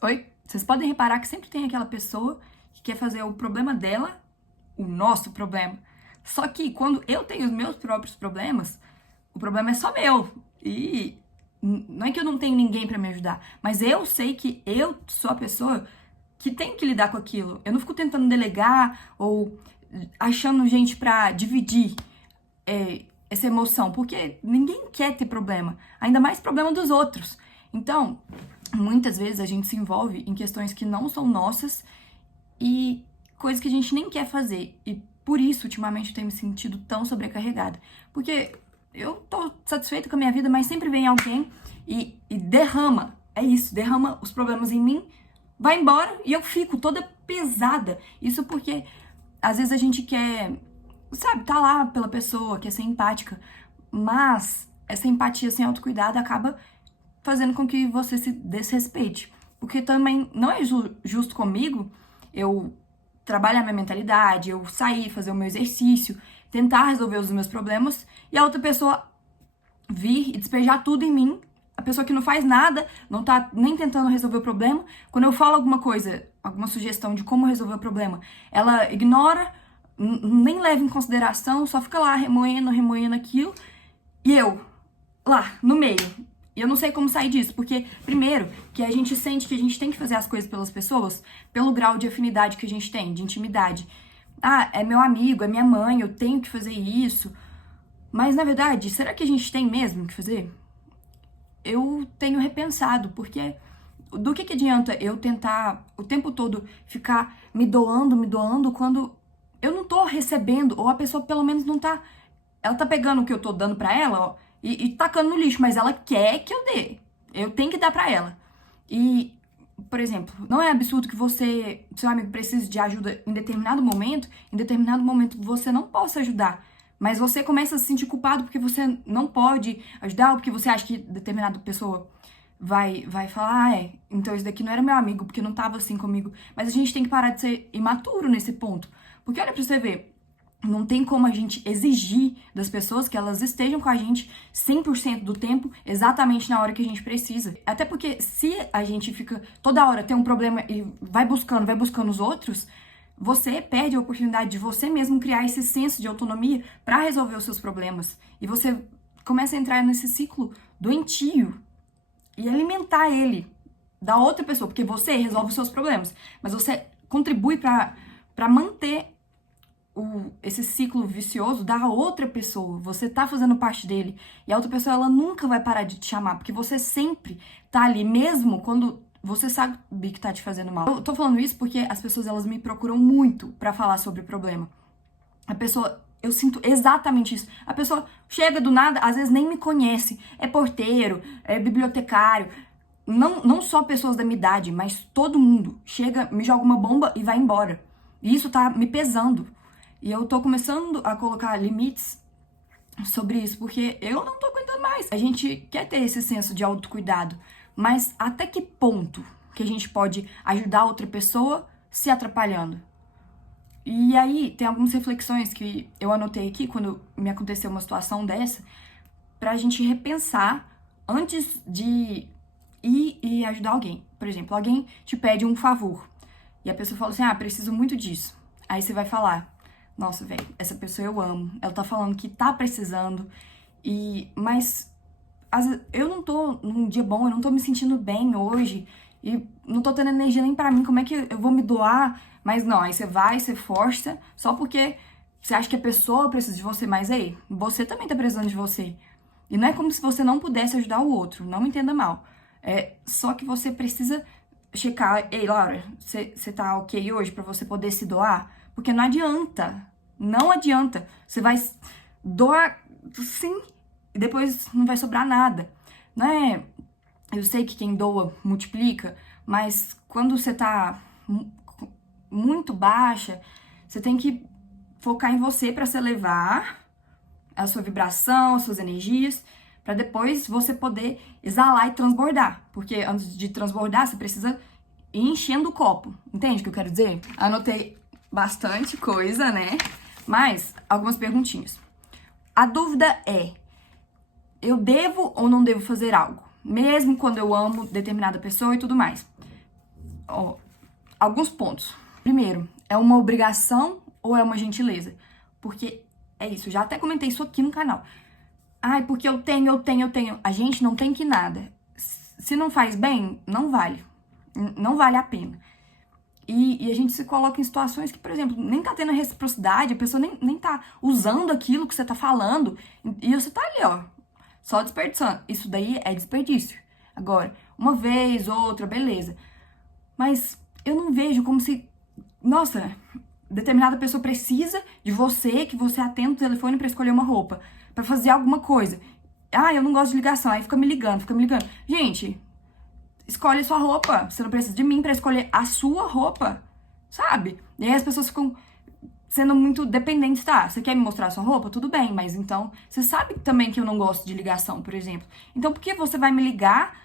Oi? Vocês podem reparar que sempre tem aquela pessoa que quer fazer o problema dela o nosso problema. Só que quando eu tenho os meus próprios problemas, o problema é só meu. E não é que eu não tenho ninguém pra me ajudar, mas eu sei que eu sou a pessoa que tem que lidar com aquilo. Eu não fico tentando delegar ou achando gente pra dividir essa emoção, porque ninguém quer ter problema, ainda mais problema dos outros. Então, muitas vezes a gente se envolve em questões que não são nossas e coisas que a gente nem quer fazer. E por isso, ultimamente, eu tenho me sentido tão sobrecarregada. Porque eu tô satisfeita com a minha vida, mas sempre vem alguém e derrama. É isso, derrama os problemas em mim, vai embora e eu fico toda pesada. Isso porque às vezes a gente quer, sabe, tá lá pela pessoa, quer ser empática, mas essa empatia sem autocuidado acaba fazendo com que você se desrespeite. Porque também não é justo comigo eu trabalhar minha mentalidade, eu sair, fazer o meu exercício, tentar resolver os meus problemas e a outra pessoa vir e despejar tudo em mim. A pessoa que não faz nada, não tá nem tentando resolver o problema. Quando eu falo alguma coisa, alguma sugestão de como resolver o problema, ela ignora, nem leva em consideração, só fica lá remoendo aquilo. E eu, lá, no meio. E eu não sei como sair disso, porque, primeiro, que a gente sente que a gente tem que fazer as coisas pelas pessoas pelo grau de afinidade que a gente tem, de intimidade. Ah, é meu amigo, é minha mãe, eu tenho que fazer isso. Mas, na verdade, será que a gente tem mesmo que fazer? Eu tenho repensado, porque do que adianta eu tentar o tempo todo ficar me doando, quando eu não tô recebendo, ou a pessoa pelo menos não tá. Ela tá pegando o que eu tô dando pra ela, ó, e tacando no lixo, mas ela quer que eu dê. Eu tenho que dar pra ela. E, por exemplo, não é absurdo que seu amigo precise de ajuda em determinado momento você não possa ajudar. Mas você começa a se sentir culpado porque você não pode ajudar, ou porque você acha que determinada pessoa vai falar, então esse daqui não era meu amigo, porque não tava assim comigo. Mas a gente tem que parar de ser imaturo nesse ponto. Porque olha pra você ver, não tem como a gente exigir das pessoas que elas estejam com a gente 100% do tempo, exatamente na hora que a gente precisa. Até porque se a gente fica toda hora tem um problema e vai buscando os outros, você perde a oportunidade de você mesmo criar esse senso de autonomia para resolver os seus problemas. E você começa a entrar nesse ciclo doentio e alimentar ele da outra pessoa, porque você resolve os seus problemas, mas você contribui para manter esse ciclo vicioso da outra pessoa. Você tá fazendo parte dele. E a outra pessoa, ela nunca vai parar de te chamar, porque você sempre tá ali, mesmo quando você sabe que tá te fazendo mal. Eu tô falando isso porque as pessoas, elas me procuram muito pra falar sobre o problema. A pessoa, eu sinto exatamente isso. A pessoa chega do nada, às vezes nem me conhece. É porteiro, é bibliotecário. Não só pessoas da minha idade, mas todo mundo chega, me joga uma bomba e vai embora. E isso tá me pesando. E eu tô começando a colocar limites sobre isso, porque eu não tô aguentando mais. A gente quer ter esse senso de autocuidado, mas até que ponto que a gente pode ajudar outra pessoa se atrapalhando? E aí, tem algumas reflexões que eu anotei aqui quando me aconteceu uma situação dessa, pra gente repensar antes de ir e ajudar alguém. Por exemplo, alguém te pede um favor e a pessoa fala assim: ah, preciso muito disso. Aí você vai falar: nossa, velho, essa pessoa eu amo. Ela tá falando que tá precisando. Mas eu não tô num dia bom, eu não tô me sentindo bem hoje. E não tô tendo energia nem pra mim. Como é que eu vou me doar? Mas não, aí você vai, você força, só porque você acha que a pessoa precisa de você. Mas aí, você também tá precisando de você. E não é como se você não pudesse ajudar o outro. Não me entenda mal. É só que você precisa checar. Ei, Laura, você tá ok hoje pra você poder se doar? Porque não adianta. Não adianta. Você vai doar sim e depois não vai sobrar nada. Não é. Eu sei que quem doa multiplica, mas quando você tá muito baixa, você tem que focar em você para se elevar a sua vibração, as suas energias, para depois você poder exalar e transbordar. Porque antes de transbordar, você precisa ir enchendo o copo. Entende o que eu quero dizer? Anotei bastante coisa, né? Mas, algumas perguntinhas. A dúvida é: eu devo ou não devo fazer algo? Mesmo quando eu amo determinada pessoa e tudo mais. Ó, alguns pontos. Primeiro, é uma obrigação ou é uma gentileza? Porque é isso, já até comentei isso aqui no canal. Ai, porque eu tenho. A gente não tem que nada. Se não faz bem, não vale. Não vale a pena. E a gente se coloca em situações que, por exemplo, nem tá tendo reciprocidade, a pessoa nem tá usando aquilo que você tá falando, e você tá ali, ó, só desperdiçando. Isso daí é desperdício. Agora, uma vez, outra, beleza. Mas eu não vejo como se, nossa, determinada pessoa precisa de você, que você atenda o telefone pra escolher uma roupa, pra fazer alguma coisa. Ah, eu não gosto de ligação, aí fica me ligando. Gente, escolhe sua roupa. Você não precisa de mim pra escolher a sua roupa, sabe? E aí as pessoas ficam sendo muito dependentes, tá? Você quer me mostrar a sua roupa? Tudo bem, mas então você sabe também que eu não gosto de ligação, por exemplo. Então por que você vai me ligar?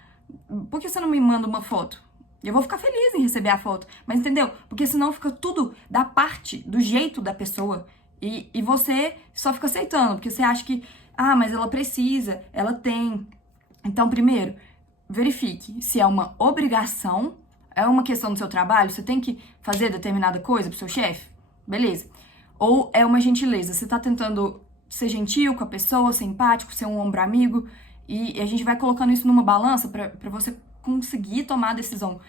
Por que você não me manda uma foto? Eu vou ficar feliz em receber a foto, mas entendeu? Porque senão fica tudo da parte, do jeito da pessoa. E você só fica aceitando, porque você acha que, ah, mas ela precisa, ela tem. Então, primeiro, verifique se é uma obrigação, é uma questão do seu trabalho, você tem que fazer determinada coisa pro seu chefe, beleza. Ou é uma gentileza, você tá tentando ser gentil com a pessoa, ser empático, ser um ombro amigo, e a gente vai colocando isso numa balança pra você conseguir tomar a decisão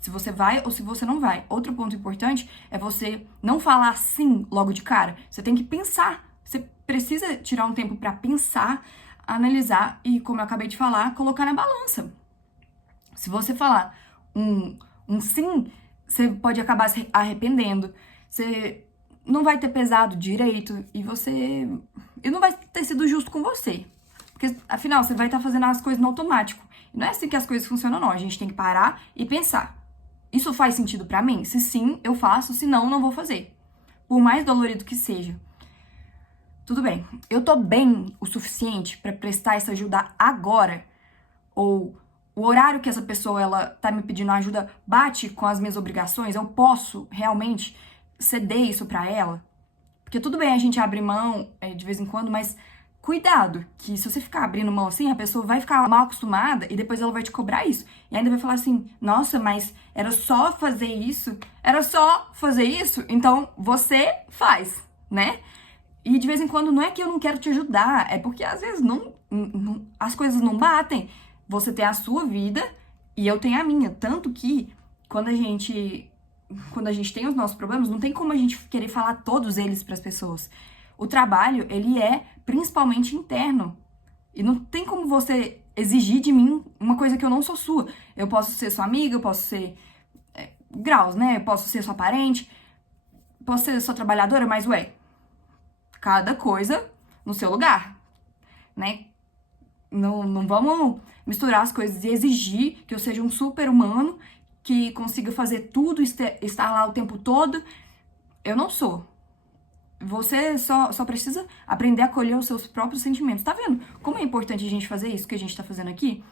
se você vai ou se você não vai. Outro ponto importante é você não falar sim logo de cara. Você tem que pensar. Você precisa tirar um tempo pra pensar, analisar e, como eu acabei de falar, colocar na balança. Se você falar um sim, você pode acabar se arrependendo. Você não vai ter pesado direito e não vai ter sido justo com você. Porque, afinal, você vai estar fazendo as coisas no automático. E não é assim que as coisas funcionam, não. A gente tem que parar e pensar. Isso faz sentido pra mim? Se sim, eu faço. Se não, não vou fazer. Por mais dolorido que seja. Tudo bem. Eu tô bem o suficiente pra prestar essa ajuda agora? Ou o horário que essa pessoa ela tá me pedindo ajuda bate com as minhas obrigações? Eu posso realmente ceder isso pra ela? Porque tudo bem a gente abrir mão de vez em quando, mas cuidado, que se você ficar abrindo mão assim, a pessoa vai ficar mal acostumada e depois ela vai te cobrar isso. E ainda vai falar assim, nossa, mas era só fazer isso? Era só fazer isso? Então você faz, né? E de vez em quando não é que eu não quero te ajudar, é porque às vezes as coisas não batem. Você tem a sua vida e eu tenho a minha. Tanto que quando a gente tem os nossos problemas, não tem como a gente querer falar todos eles para as pessoas. O trabalho, ele é principalmente interno. E não tem como você exigir de mim uma coisa que eu não sou sua. Eu posso ser sua amiga, eu posso ser graus, né? Eu posso ser sua parente, posso ser sua trabalhadora, mas ué, cada coisa no seu lugar, né? Não vamos misturar as coisas e exigir que eu seja um super-humano que consiga fazer tudo, estar lá o tempo todo. Eu não sou. Você só precisa aprender a acolher os seus próprios sentimentos. Tá vendo como é importante a gente fazer isso que a gente tá fazendo aqui?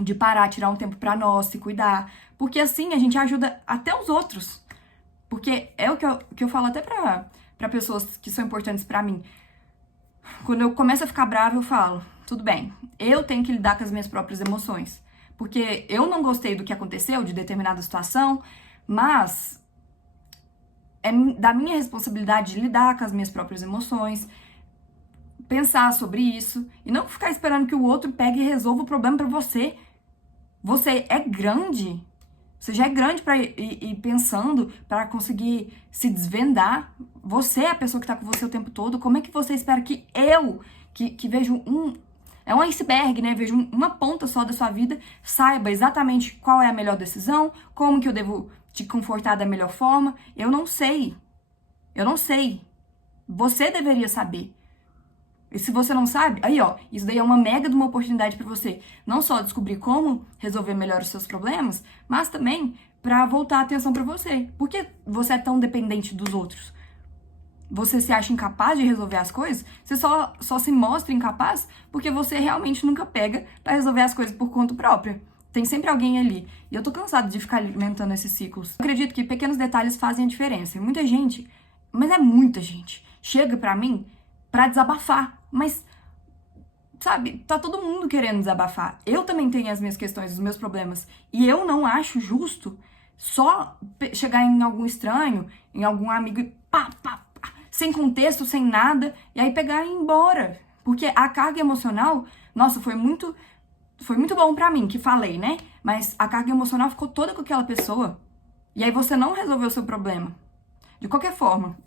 De parar, tirar um tempo pra nós, se cuidar. Porque assim a gente ajuda até os outros. Porque é o que eu falo até pra pessoas que são importantes pra mim. Quando eu começo a ficar brava, eu falo, tudo bem, eu tenho que lidar com as minhas próprias emoções. Porque eu não gostei do que aconteceu, de determinada situação, mas é da minha responsabilidade de lidar com as minhas próprias emoções, pensar sobre isso e não ficar esperando que o outro pegue e resolva o problema pra você. Você é grande. Você já é grande pra ir pensando, pra conseguir se desvendar. Você é a pessoa que tá com você o tempo todo. Como é que você espera que eu, que vejo é um iceberg, né? Vejo uma ponta só da sua vida, saiba exatamente qual é a melhor decisão, como que eu devo te confortar da melhor forma? Eu não sei. Eu não sei. Você deveria saber. E se você não sabe, aí ó, isso daí é uma mega de uma oportunidade pra você não só descobrir como resolver melhor os seus problemas, mas também pra voltar a atenção pra você. Por que você é tão dependente dos outros? Você se acha incapaz de resolver as coisas? Você só se mostra incapaz porque você realmente nunca pega pra resolver as coisas por conta própria. Tem sempre alguém ali. E eu tô cansada de ficar alimentando esses ciclos. Eu acredito que pequenos detalhes fazem a diferença. E muita gente, mas é muita gente, chega pra mim pra desabafar. Mas, sabe, tá todo mundo querendo desabafar. Eu também tenho as minhas questões, os meus problemas. E eu não acho justo só chegar em algum estranho, em algum amigo e pá, pá, pá, sem contexto, sem nada, e aí pegar e ir embora. Porque a carga emocional, nossa, foi muito bom pra mim, que falei, né? Mas a carga emocional ficou toda com aquela pessoa. E aí você não resolveu o seu problema. De qualquer forma.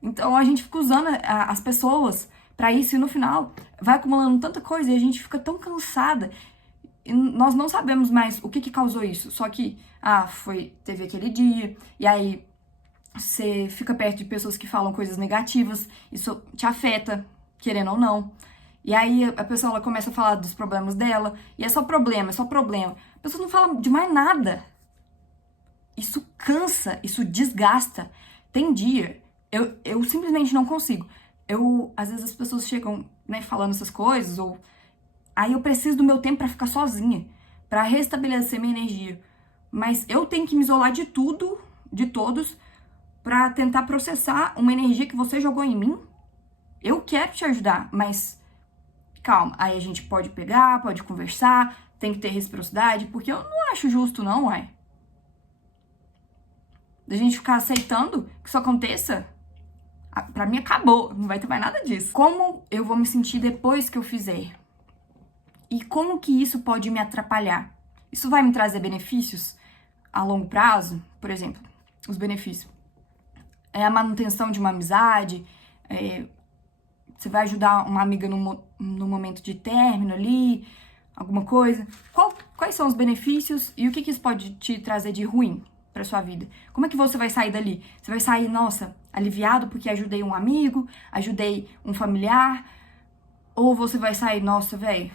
Então a gente fica usando as pessoas pra isso e no final vai acumulando tanta coisa e a gente fica tão cansada. E nós não sabemos mais o que causou isso. Só que, teve aquele dia, e aí você fica perto de pessoas que falam coisas negativas, isso te afeta, querendo ou não. E aí a pessoa ela começa a falar dos problemas dela, e é só problema, é só problema. A pessoa não fala de mais nada. Isso cansa, isso desgasta. Tem dia, eu simplesmente não consigo. Às vezes as pessoas chegam, né, falando essas coisas, ou aí eu preciso do meu tempo pra ficar sozinha, pra restabelecer minha energia. Mas eu tenho que me isolar de tudo, de todos, pra tentar processar uma energia que você jogou em mim. Eu quero te ajudar, mas calma. Aí a gente pode pegar, pode conversar, tem que ter reciprocidade, porque eu não acho justo não, ué. Da gente ficar aceitando que isso aconteça, pra mim acabou, não vai ter mais nada disso. Como eu vou me sentir depois que eu fizer? E como que isso pode me atrapalhar? Isso vai me trazer benefícios a longo prazo? Por exemplo, os benefícios. É a manutenção de uma amizade, você vai ajudar uma amiga no momento de término ali, alguma coisa. Quais são os benefícios e o que isso pode te trazer de ruim pra sua vida? Como é que você vai sair dali? Você vai sair, nossa, aliviado porque ajudei um amigo, ajudei um familiar? Ou você vai sair, nossa, velho,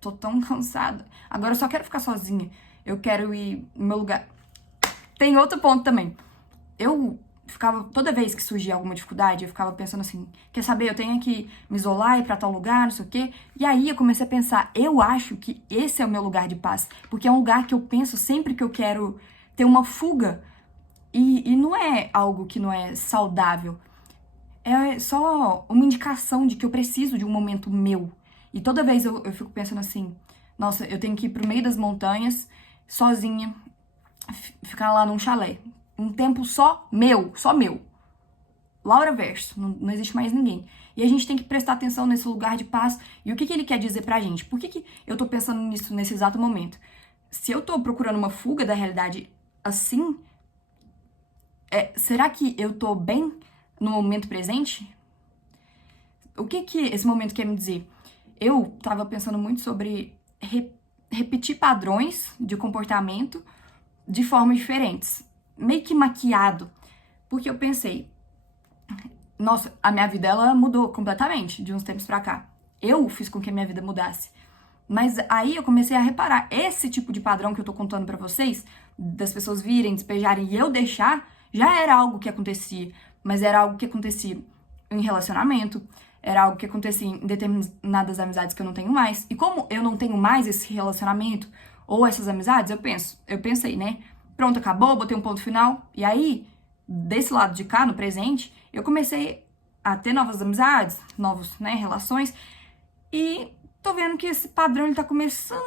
tô tão cansada, agora eu só quero ficar sozinha, eu quero ir no meu lugar. Tem outro ponto também. Eu ficava, toda vez que surgia alguma dificuldade, eu ficava pensando assim, quer saber, eu tenho que me isolar, ir pra tal lugar, não sei o quê. E aí eu comecei a pensar, eu acho que esse é o meu lugar de paz, porque é um lugar que eu penso sempre que eu quero ter uma fuga. E não é algo que não é saudável. É só uma indicação de que eu preciso de um momento meu. E toda vez eu fico pensando assim, nossa, eu tenho que ir pro meio das montanhas, sozinha, ficar lá num chalé. Um tempo só meu, só meu. Laura Verso, não existe mais ninguém. E a gente tem que prestar atenção nesse lugar de paz. E o que ele quer dizer pra gente? Por que eu tô pensando nisso nesse exato momento? Se eu tô procurando uma fuga da realidade assim, será que eu tô bem no momento presente? O que esse momento quer me dizer? Eu tava pensando muito sobre repetir padrões de comportamento de formas diferentes. Meio que maquiado. Porque eu pensei, nossa, a minha vida ela mudou completamente de uns tempos pra cá. Eu fiz com que a minha vida mudasse. Mas aí eu comecei a reparar, esse tipo de padrão que eu tô contando pra vocês, das pessoas virem, despejarem e eu deixar, já era algo que acontecia. Mas era algo que acontecia em relacionamento, era algo que acontecia em determinadas amizades que eu não tenho mais. E como eu não tenho mais esse relacionamento ou essas amizades, eu pensei, né? Pronto, acabou, botei um ponto final. E aí, desse lado de cá, no presente, eu comecei a ter novas amizades, novas, né, relações. E tô vendo que esse padrão, ele tá começando.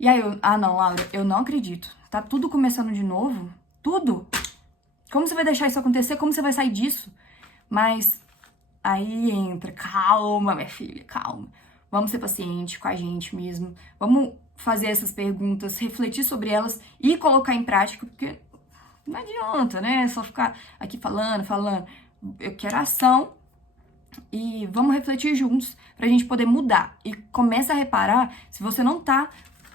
E aí não, Laura, eu não acredito. Tá tudo começando de novo? Tudo? Como você vai deixar isso acontecer? Como você vai sair disso? Mas aí entra, calma, minha filha, calma. Vamos ser paciente com a gente mesmo. Vamos fazer essas perguntas, refletir sobre elas e colocar em prática, porque não adianta, né? Só ficar aqui falando. Eu quero ação e vamos refletir juntos pra gente poder mudar. E começa a reparar se você não tá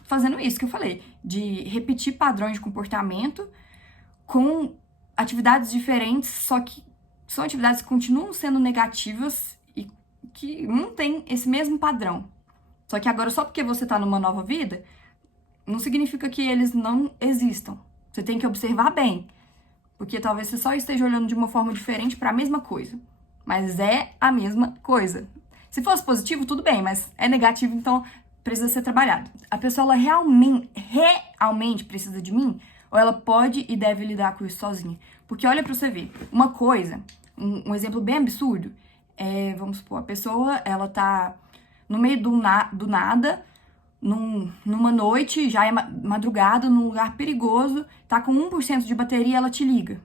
fazendo isso que eu falei, de repetir padrões de comportamento com atividades diferentes, só que são atividades que continuam sendo negativas e que mantêm esse mesmo padrão. Só que agora, só porque você tá numa nova vida, não significa que eles não existam. Você tem que observar bem, porque talvez você só esteja olhando de uma forma diferente para a mesma coisa. Mas é a mesma coisa. Se fosse positivo, tudo bem, mas é negativo, então precisa ser trabalhado. A pessoa, ela realmente precisa de mim? Ou ela pode e deve lidar com isso sozinha? Porque olha pra você ver, uma coisa, um exemplo bem absurdo, vamos supor, a pessoa, ela tá no meio do nada, numa noite, já é madrugada, num lugar perigoso, tá com 1% de bateria, ela te liga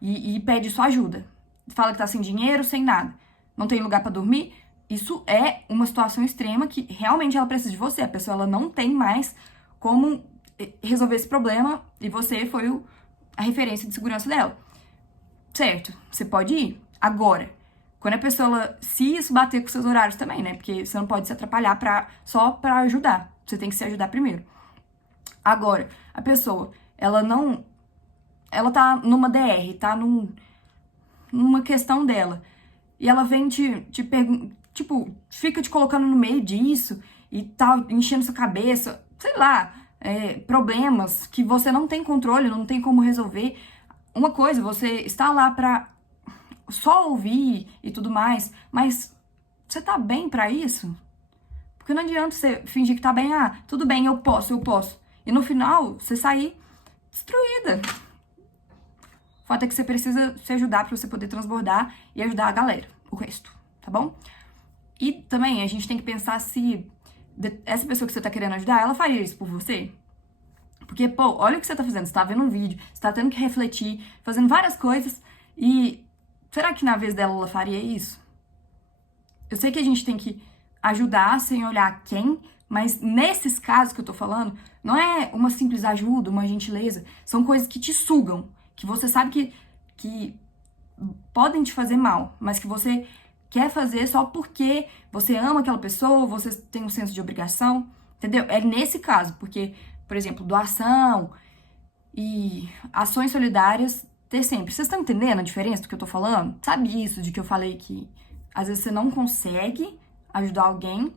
e pede sua ajuda. Fala que tá sem dinheiro, sem nada, não tem lugar pra dormir. Isso é uma situação extrema que realmente ela precisa de você. A pessoa ela não tem mais como resolver esse problema e você foi a referência de segurança dela. Certo, você pode ir. Agora, quando a pessoa, se isso bater com seus horários também, né? Porque você não pode se atrapalhar só pra ajudar. Você tem que se ajudar primeiro. Agora, a pessoa, ela tá numa DR, tá numa questão dela. E ela vem te perguntar, tipo, fica te colocando no meio disso e tá enchendo sua cabeça, sei lá, problemas que você não tem controle, não tem como resolver. Uma coisa, você está lá pra só ouvir e tudo mais, mas você tá bem pra isso? Porque não adianta você fingir que tá bem, tudo bem, eu posso. E no final, você sair destruída. O fato é que você precisa se ajudar pra você poder transbordar e ajudar a galera, o resto, tá bom? E também a gente tem que pensar se essa pessoa que você tá querendo ajudar, ela faria isso por você? Porque, pô, olha o que você tá fazendo. Você tá vendo um vídeo, você tá tendo que refletir, fazendo várias coisas. E será que na vez dela ela faria isso? Eu sei que a gente tem que ajudar sem olhar quem, mas nesses casos que eu tô falando, não é uma simples ajuda, uma gentileza. São coisas que te sugam, que você sabe que podem te fazer mal, mas que você quer fazer só porque você ama aquela pessoa, você tem um senso de obrigação, entendeu? É nesse caso, porque, por exemplo, doação e ações solidárias ter sempre. Vocês estão entendendo a diferença do que eu tô falando? Sabe isso de que eu falei que às vezes você não consegue ajudar alguém,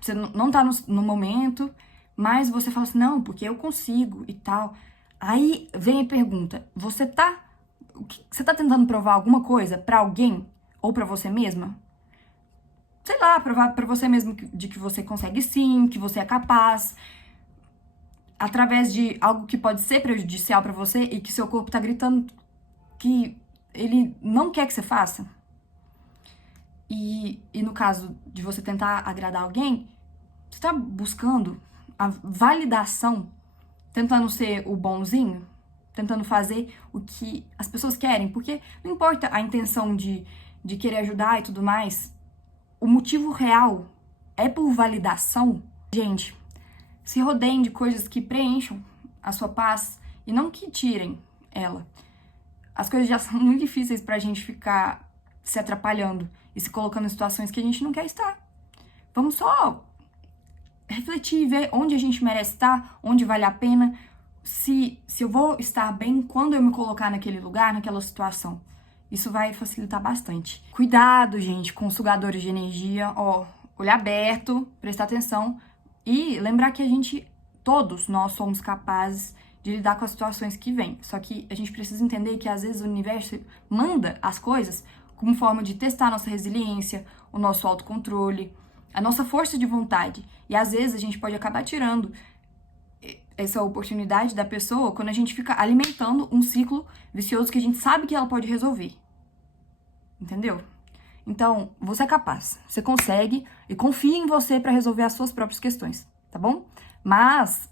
você não tá no momento, mas você fala assim, não, porque eu consigo e tal. Aí vem a pergunta, você tá tentando provar alguma coisa pra alguém ou pra você mesma? Sei lá, provar pra você mesmo de que você consegue sim, que você é capaz, através de algo que pode ser prejudicial pra você e que seu corpo tá gritando que ele não quer que você faça. E no caso de você tentar agradar alguém, você tá buscando a validação, tentando ser o bonzinho, tentando fazer o que as pessoas querem, porque não importa a intenção de querer ajudar e tudo mais, o motivo real é por validação. Gente, se rodeiem de coisas que preencham a sua paz e não que tirem ela. As coisas já são muito difíceis pra gente ficar se atrapalhando e se colocando em situações que a gente não quer estar. Vamos só refletir e ver onde a gente merece estar, onde vale a pena, se eu vou estar bem quando eu me colocar naquele lugar, naquela situação. Isso vai facilitar bastante. Cuidado, gente, com sugadores de energia, olho aberto, prestar atenção e lembrar que todos nós somos capazes de lidar com as situações que vêm. Só que a gente precisa entender que às vezes o universo manda as coisas como forma de testar a nossa resiliência, o nosso autocontrole, a nossa força de vontade. E às vezes a gente pode acabar tirando essa oportunidade da pessoa quando a gente fica alimentando um ciclo vicioso que a gente sabe que ela pode resolver. Entendeu? Então, você é capaz, você consegue e confia em você pra resolver as suas próprias questões, tá bom? Mas,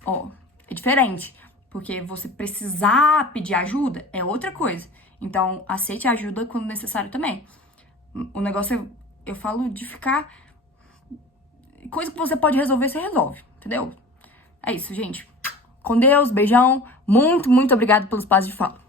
é diferente, porque você precisar pedir ajuda é outra coisa. Então, aceite ajuda quando necessário também. O negócio eu falo de ficar... Coisa que você pode resolver, você resolve, entendeu? É isso, gente. Com Deus, beijão. Muito, muito obrigada pelo espaço de fala.